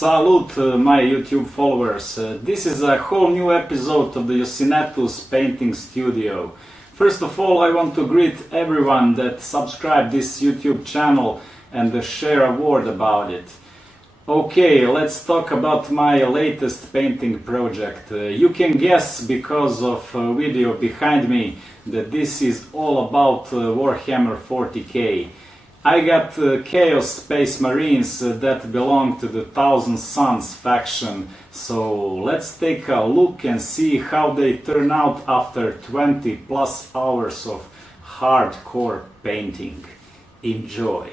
Salute my YouTube followers. This is a whole new episode of the Jocinetu's painting studio. First of all, I want to greet everyone that subscribed this YouTube channel and share a word about it. Okay, let's talk about my latest painting project. You can guess because of video behind me that this is all about Warhammer 40k. I got Chaos Space Marines that belong to the Thousand Suns faction, so let's take a look and see how they turn out after 20 plus hours of hardcore painting. Enjoy!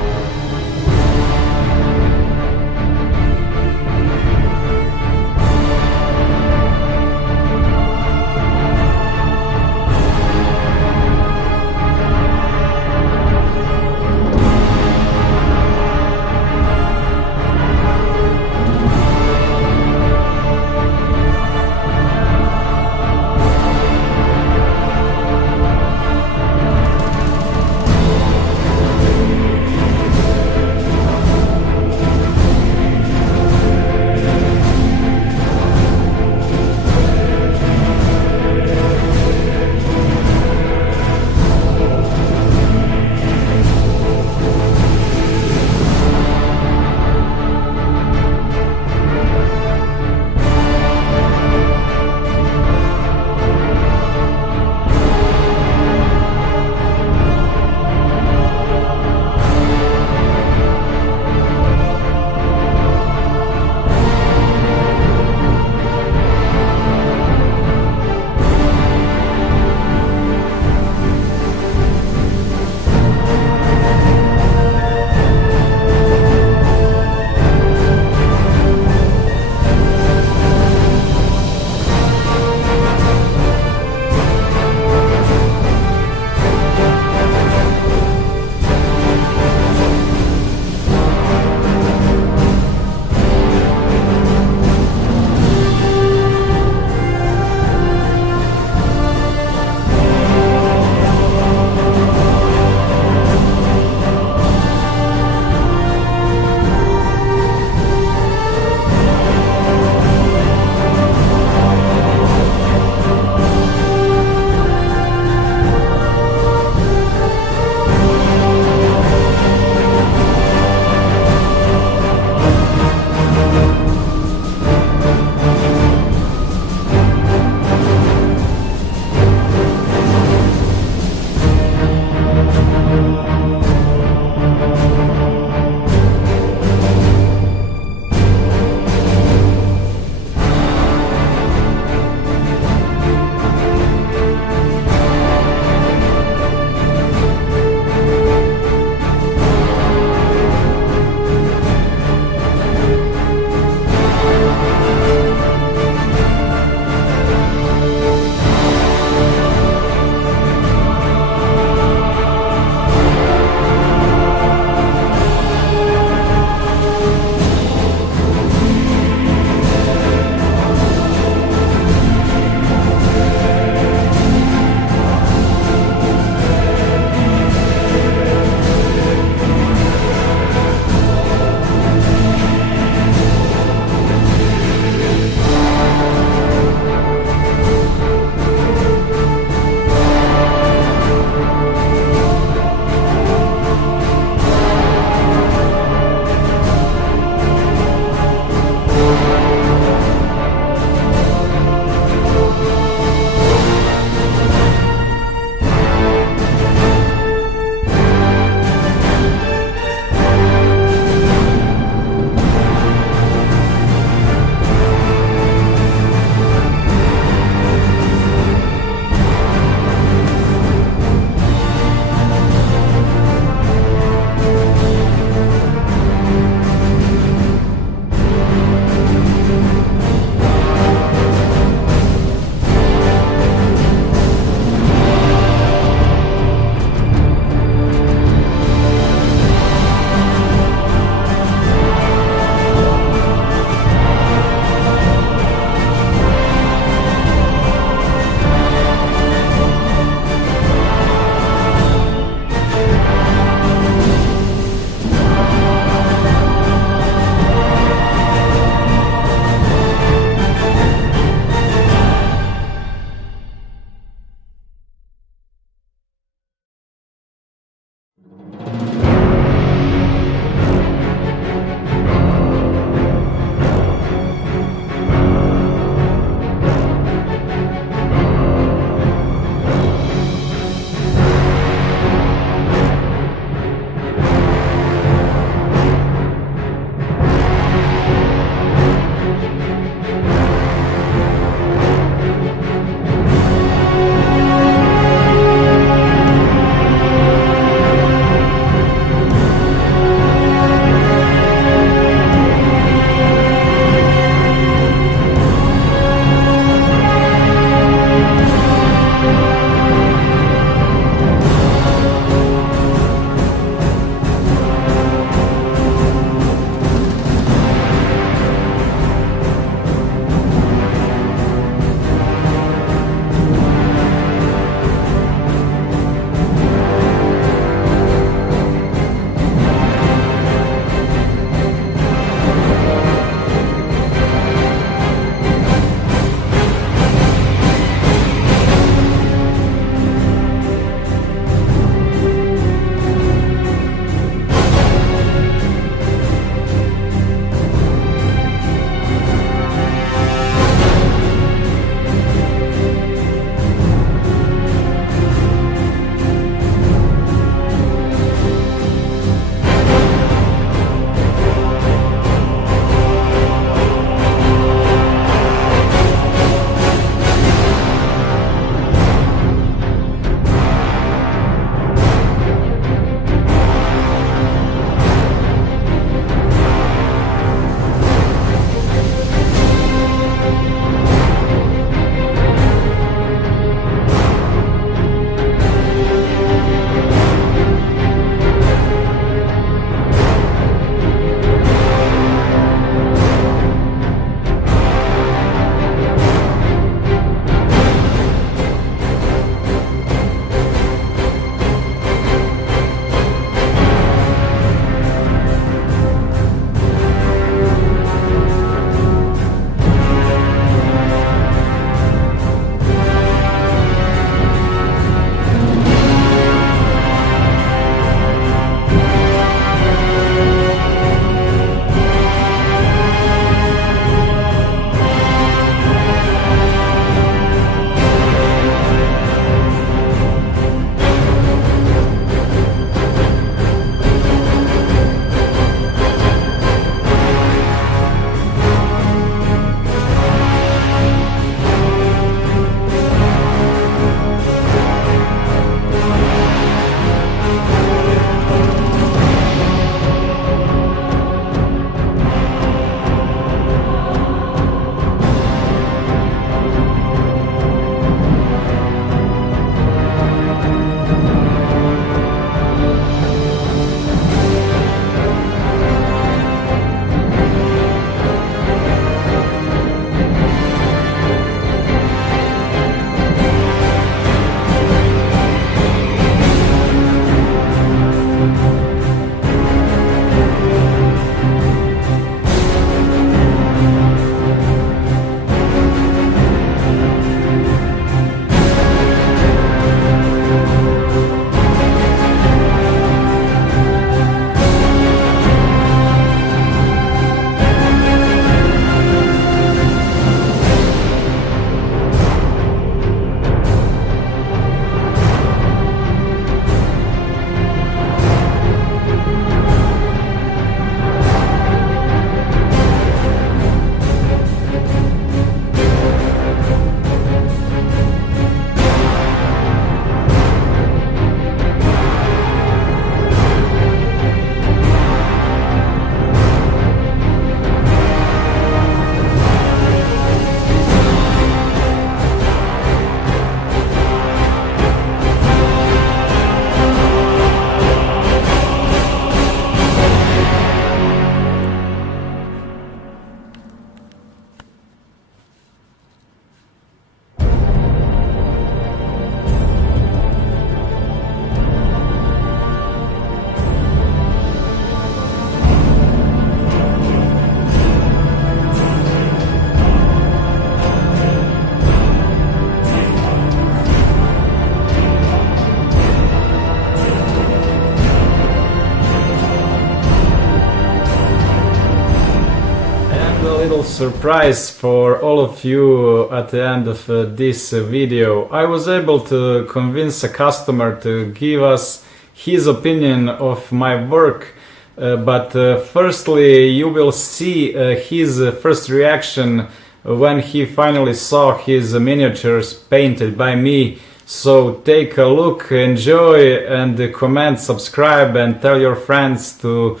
little surprise for all of you at the end of this video. I was able to convince a customer to give us his opinion of my work, but firstly you will see his first reaction when he finally saw his miniatures painted by me. So take a look, enjoy, and comment, subscribe, and tell your friends to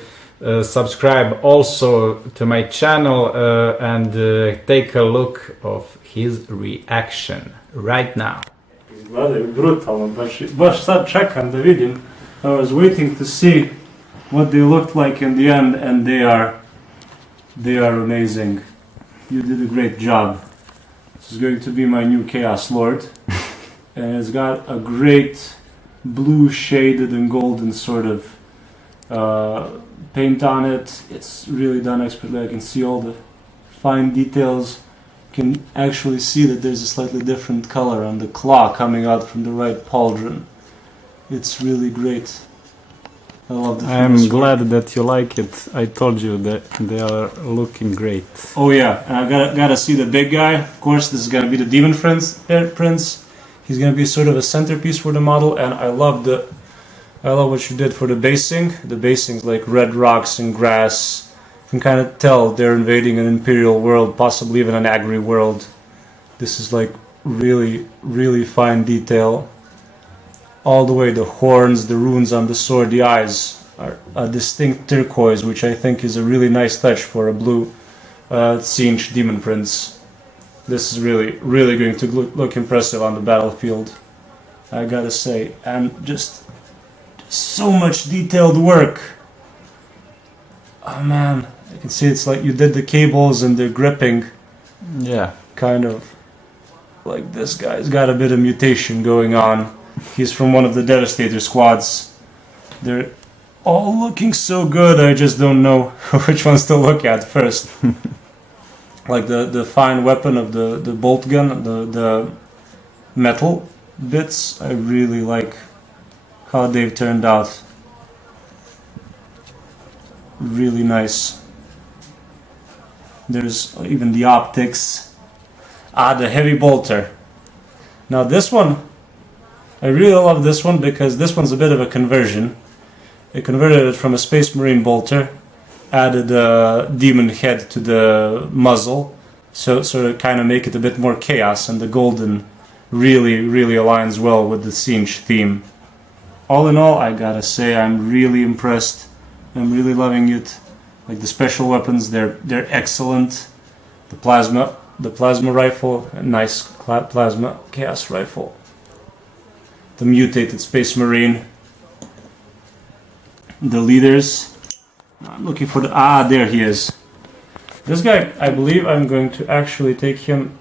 subscribe also to my channel, and take a look of his reaction right now. Izgledaju brutalno, baš sad čekam da vidim. I was waiting to see what they looked like in the end, and they are amazing. You did a great job. This is going to be my new Chaos Lord, and it's got a great blue shaded and golden sort of paint on it. It's really done expertly. I can see all the fine details. Can actually see that there's a slightly different color on the claw coming out from the right pauldron. It's really great. I love the I'm glad that you like it. I told you that they are looking great. Oh yeah, and I gotta see the big guy. Of course, this is gonna be the Demon Prince. He's gonna be sort of a centerpiece for the model, and I love what you did for the basing. The basing's like red rocks and grass. You can kind of tell they're invading an imperial world, possibly even an agri world. This is like really, really fine detail. All the way, the horns, the runes on the sword, the eyes are a distinct turquoise, which I think is a really nice touch for a blue Tzeentch Demon Prince. This is really, really going to look impressive on the battlefield, I gotta say. And just so much detailed work. Oh man, I can see it's like you did the cables and the gripping. Yeah. Kind of like this guy's got a bit of mutation going on. He's from one of the Devastator squads. They're all looking so good, I just don't know which ones to look at first. Like the fine weapon of the bolt gun, the metal bits, I really like how they've turned out. Really nice. There's even the optics. The heavy bolter. Now this one, I really love this one because this one's a bit of a conversion. It converted it from a Space Marine bolter, added a demon head to the muzzle, so sort of kind of make it a bit more chaos, and the golden really, really aligns well with the Tzeentch theme. All in all, I gotta say I'm really impressed. I'm really loving it. Like the special weapons, they're excellent. The plasma rifle, a nice plasma chaos rifle. The mutated Space Marine. The leaders. I'm looking for the... there he is. This guy, I believe I'm going to actually take him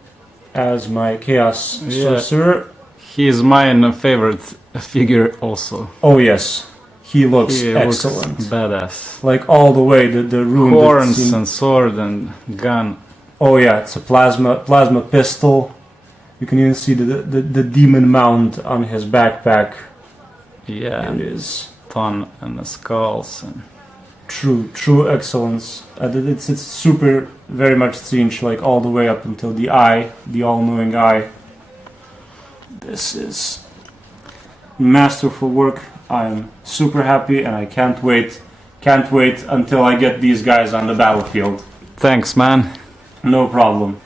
as my Chaos Sorcerer. He is my favorite figure also. Oh yes. He looks excellent. Looks badass. Like all the way, the rune... Horns and sword and gun. Oh yeah, it's a plasma pistol. You can even see the demon mount on his backpack. Yeah, it is ton and the skulls and true excellence. It's super, very much Tzeentch, like all the way up until the eye, the all-knowing eye. This is masterful work. I'm super happy, and I can't wait until I get these guys on the battlefield. Thanks, man. No problem.